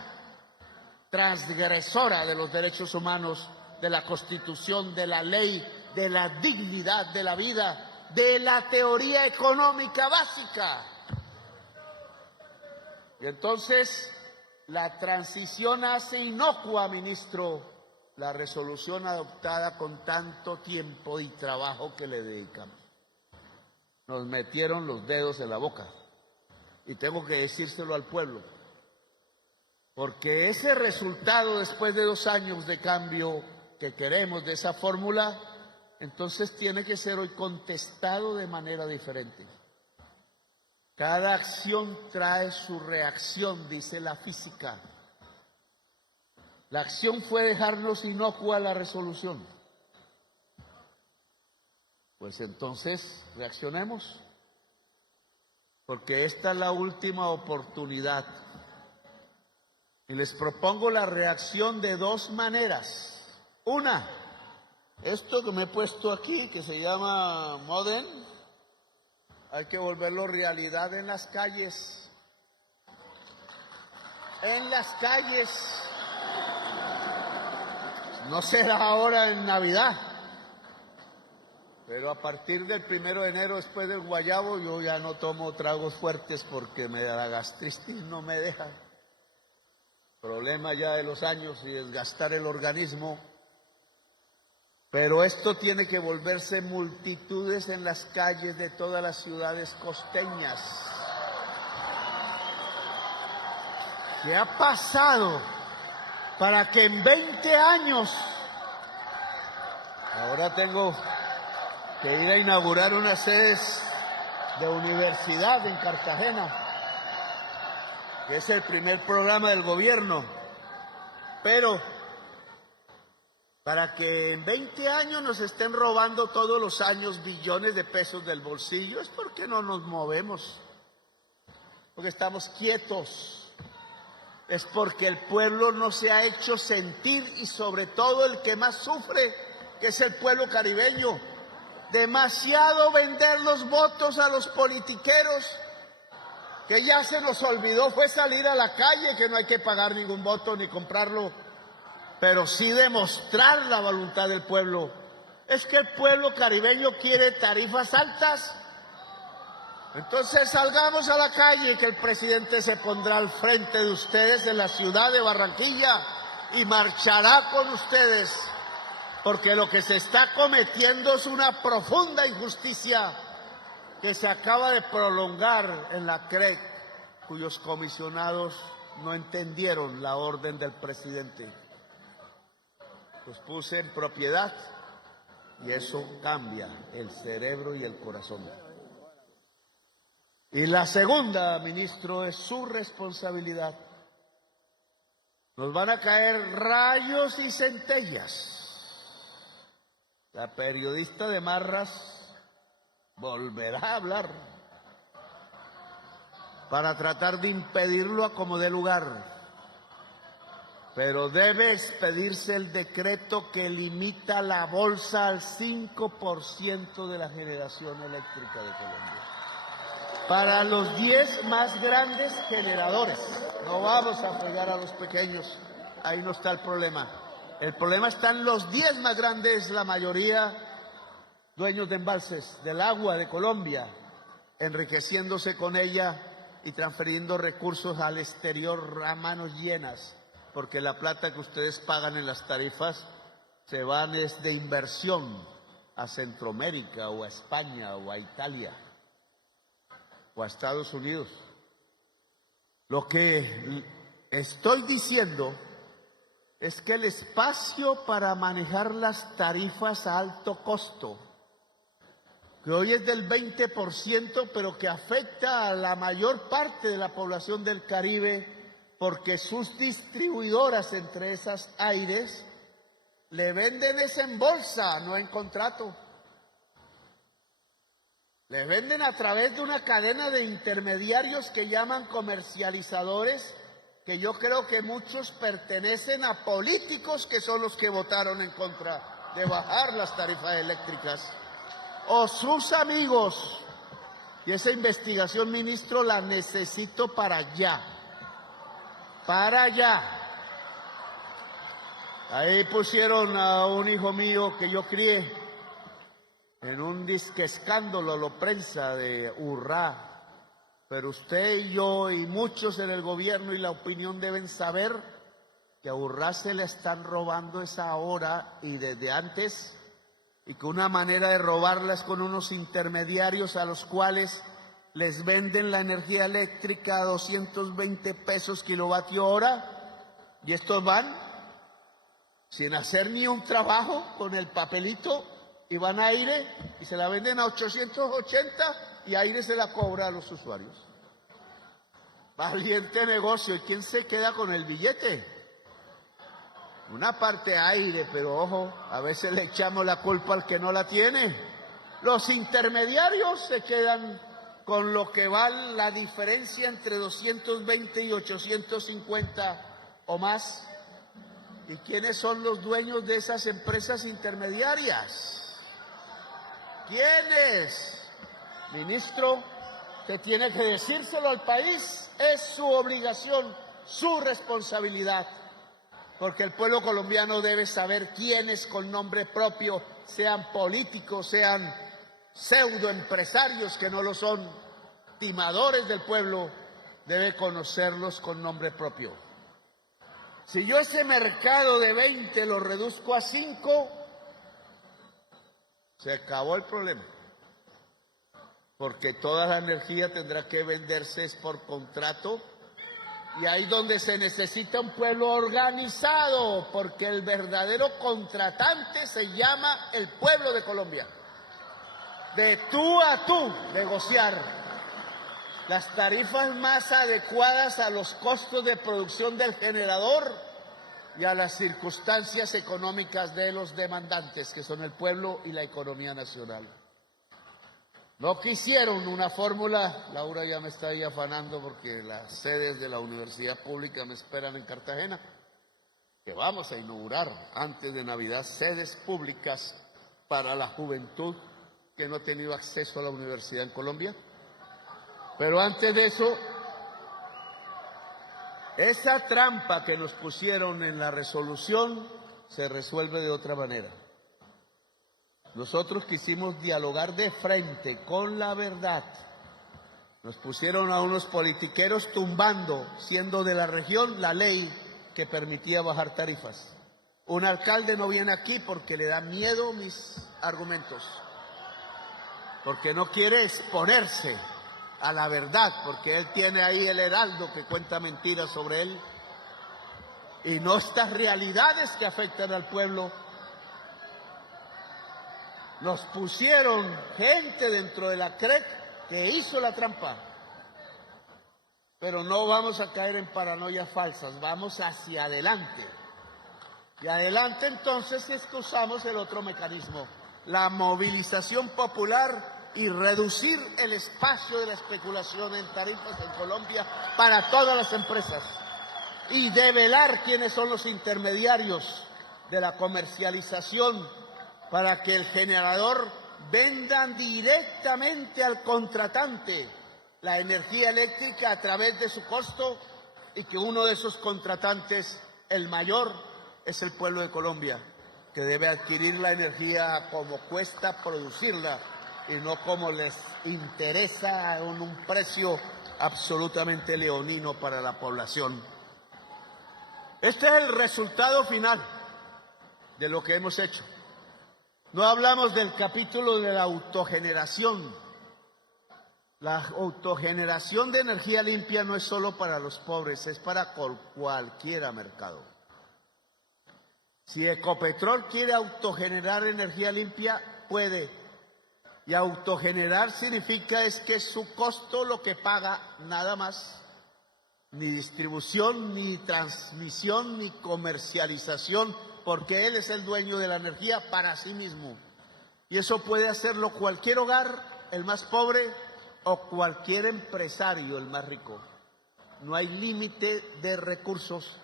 de los derechos humanos, de la Constitución, de la ley, de la dignidad de la vida, de la teoría económica básica. Y entonces la transición hace inocua, ministro, la resolución adoptada con tanto tiempo y trabajo que le dedicamos. Nos metieron los dedos en la boca y tengo que decírselo al pueblo, porque ese resultado después de 2 años de cambio que queremos de esa fórmula, entonces tiene que ser hoy contestado de manera diferente. Cada acción trae su reacción, dice la física. La acción fue dejarnos inocua la resolución. Pues entonces reaccionemos, porque esta es la última oportunidad. Y les propongo la reacción de 2 maneras. Una, esto que me he puesto aquí, que se llama Modem, hay que volverlo realidad en las calles. En las calles. No será ahora en Navidad, pero a partir del 1 de enero, después del guayabo, yo ya no tomo tragos fuertes porque me da la gastritis, no me deja. Problema ya de los años y desgastar el organismo. Pero esto tiene que volverse multitudes en las calles de todas las ciudades costeñas. ¿Qué ha pasado para que en 20 años, ahora tengo que ir a inaugurar unas sedes de universidad en Cartagena, que es el primer programa del gobierno, pero para que en 20 años nos estén robando todos los años billones de pesos del bolsillo, es porque no nos movemos, porque estamos quietos. Es porque el pueblo no se ha hecho sentir, y sobre todo el que más sufre, que es el pueblo caribeño. Demasiado vender los votos a los politiqueros, que ya se nos olvidó fue salir a la calle, que no hay que pagar ningún voto ni comprarlo, pero sí demostrar la voluntad del pueblo. Es que el pueblo caribeño quiere tarifas altas. Entonces salgamos a la calle, que el presidente se pondrá al frente de ustedes en la ciudad de Barranquilla y marchará con ustedes, porque lo que se está cometiendo es una profunda injusticia que se acaba de prolongar en la CREC, cuyos comisionados no entendieron la orden del presidente. Los puse en propiedad y eso cambia el cerebro y el corazón. Y la segunda, ministro, es su responsabilidad. Nos van a caer rayos y centellas. La periodista de Marras volverá a hablar para tratar de impedirlo a como dé lugar. Pero debe expedirse el decreto que limita la bolsa al 5% de la generación eléctrica de Colombia. Para los 10 más grandes generadores. No vamos a fregar a los pequeños, ahí no está el problema. El problema está en los 10 más grandes, la mayoría dueños de embalses del agua de Colombia, enriqueciéndose con ella y transfiriendo recursos al exterior a manos llenas, porque la plata que ustedes pagan en las tarifas se van de inversión a Centroamérica o a España o a Italia o a Estados Unidos. Lo que estoy diciendo es que el espacio para manejar las tarifas a alto costo, que hoy es del 20%, pero que afecta a la mayor parte de la población del Caribe, porque sus distribuidoras, entre esas Aires, le venden es en bolsa, no en contrato. Le venden a través de una cadena de intermediarios que llaman comercializadores, que yo creo que muchos pertenecen a políticos que son los que votaron en contra de bajar las tarifas eléctricas, o sus amigos. Y esa investigación, ministro, la necesito para allá. Para allá. Ahí pusieron a un hijo mío que yo crié en un disque escándalo, lo prensa de hurra. Pero usted y yo y muchos en el gobierno y la opinión deben saber que a Urrace le están robando esa hora y desde antes, y que una manera de robarla es con unos intermediarios a los cuales les venden la energía eléctrica a 220 pesos kilovatio hora, y estos van sin hacer ni un trabajo con el papelito y van a Aire y se la venden a 880 y Aire se la cobra a los usuarios. Valiente negocio. ¿Y quién se queda con el billete? Una parte Aire, pero ojo, a veces le echamos la culpa al que no la tiene. Los intermediarios se quedan con lo que va la diferencia entre 220 y 850 o más. ¿Y quiénes son los dueños de esas empresas intermediarias? ¿Quiénes? Ministro, que tiene que decírselo al país, es su obligación, su responsabilidad, porque el pueblo colombiano debe saber quiénes con nombre propio, sean políticos, sean pseudoempresarios que no lo son, timadores del pueblo, debe conocerlos con nombre propio. Si yo ese mercado de 20 lo reduzco a 5, se acabó el problema. Porque toda la energía tendrá que venderse por contrato, y ahí donde se necesita un pueblo organizado, porque el verdadero contratante se llama el pueblo de Colombia. De tú a tú negociar las tarifas más adecuadas a los costos de producción del generador y a las circunstancias económicas de los demandantes, que son el pueblo y la economía nacional. No quisieron una fórmula. Laura ya me está ahí afanando porque las sedes de la universidad pública me esperan en Cartagena, que vamos a inaugurar antes de Navidad sedes públicas para la juventud que no ha tenido acceso a la universidad en Colombia. Pero antes de eso, esa trampa que nos pusieron en la resolución se resuelve de otra manera. Nosotros quisimos dialogar de frente con la verdad. Nos pusieron a unos politiqueros tumbando, siendo de la región, la ley que permitía bajar tarifas. Un alcalde no viene aquí porque le da miedo mis argumentos, porque no quiere exponerse a la verdad, porque él tiene ahí el heraldo que cuenta mentiras sobre él, y no estas realidades que afectan al pueblo. Nos pusieron gente dentro de la CREC que hizo la trampa, pero no vamos a caer en paranoias falsas, vamos hacia adelante. Y adelante entonces es que usamos el otro mecanismo, la movilización popular y reducir el espacio de la especulación en tarifas en Colombia para todas las empresas, y develar quiénes son los intermediarios de la comercialización para que el generador venda directamente al contratante la energía eléctrica a través de su costo, y que uno de esos contratantes, el mayor, es el pueblo de Colombia, que debe adquirir la energía como cuesta producirla y no como les interesa en un precio absolutamente leonino para la población. Este es el resultado final de lo que hemos hecho. No hablamos del capítulo de la autogeneración. La autogeneración de energía limpia no es solo para los pobres, es para cualquier mercado. Si Ecopetrol quiere autogenerar energía limpia, puede. Y autogenerar significa es que su costo lo que paga, nada más. Ni distribución, ni transmisión, ni comercialización, porque él es el dueño de la energía para sí mismo. Y eso puede hacerlo cualquier hogar, el más pobre, o cualquier empresario, el más rico. No hay límite de recursos,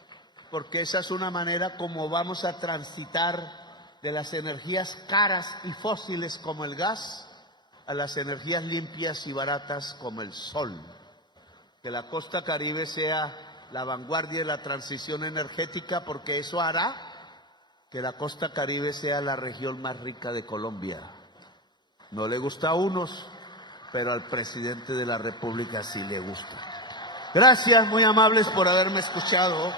porque esa es una manera como vamos a transitar de las energías caras y fósiles como el gas a las energías limpias y baratas como el sol. Que la costa Caribe sea la vanguardia de la transición energética, porque eso hará que la costa Caribe sea la región más rica de Colombia. No le gusta a unos, pero al presidente de la República sí le gusta. Gracias, muy amables por haberme escuchado.